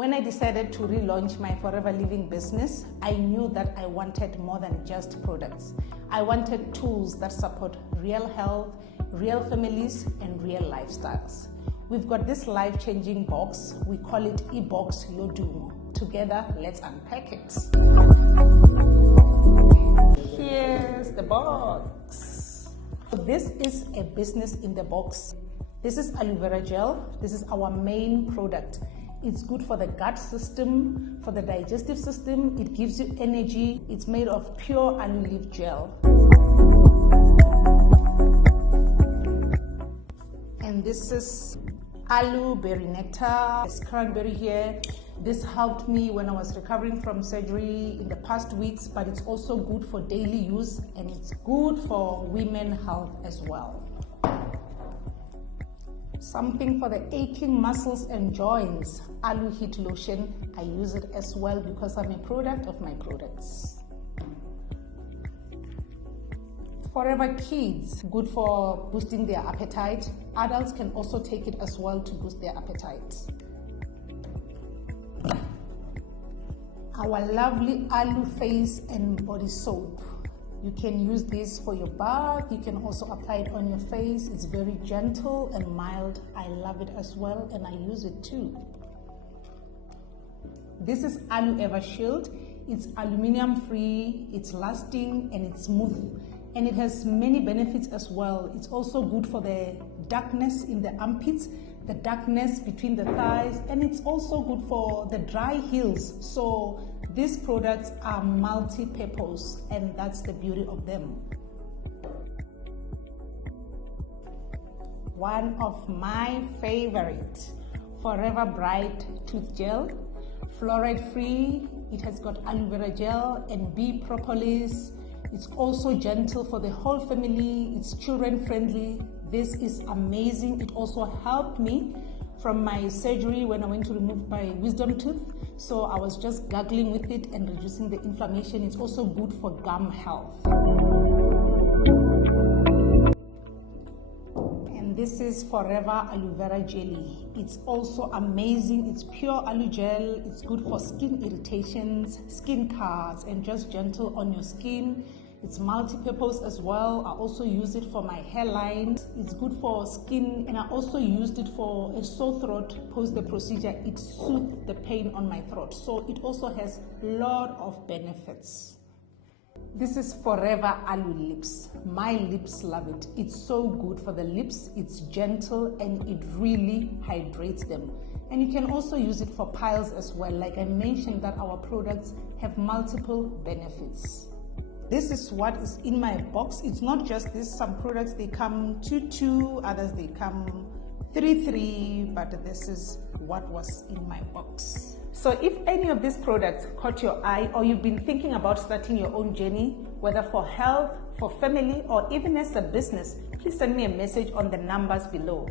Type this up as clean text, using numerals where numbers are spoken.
When I decided to relaunch my Forever Living business, I knew that I wanted more than just products. I wanted tools that support real health, real families, and real lifestyles. We've got this life-changing box. We call it Egbuonu. Together, let's unpack it. Here's the box. So this is a business in the box. This is aloe vera gel. This is our main product. It's good for the gut system, for the digestive system. It gives you energy. It's made of pure aloe leaf gel. And this is aloe berry nectar. There's cranberry here. This helped me when I was recovering from surgery in the past weeks, but it's also good for daily use and it's good for women health as well. Something for the aching muscles and joints, aloe heat lotion. I use it as well because I'm a product of my products. Forever Kids, good for boosting their appetite. Adults can also take it as well to boost their appetite. Our lovely aloe face and body soap. You can use this for your bath. You can also apply it on your face. It's very gentle and mild. I love it as well and I use it too. This is Aloe Ever Shield. It's aluminum free, it's lasting and it's smooth. And it has many benefits as well. It's also good for the darkness in the armpits, the darkness between the thighs, and it's also good for the dry heels. So these products are multi-purpose and that's the beauty of them. One of my favorite, Forever Bright Tooth Gel, fluoride free. It has got aloe vera gel and bee propolis. It's also gentle for the whole family. It's children friendly. This is amazing. It also helped me from my surgery when I went to remove my wisdom tooth. So I was just gargling with it and reducing the inflammation. It's also good for gum health. And this is Forever Aloe Vera Jelly. It's also amazing. It's pure aloe gel. It's good for skin irritations, skin cards, and just gentle on your skin. It's multi-purpose as well. I also use it for my hairline. It's good for skin, and I also used it for a sore throat post the procedure. It soothed the pain on my throat. So it also has a lot of benefits. This is Forever Aloe Lips. My lips love it. It's so good for the lips. It's gentle and it really hydrates them. And you can also use it for piles as well. Like I mentioned, that our products have multiple benefits. This is what is in my box. It's not just this. Some products, they come 2, others they come 3, but this is what was in my box. So if any of these products caught your eye or you've been thinking about starting your own journey, whether for health, for family, or even as a business, please send me a message on the numbers below.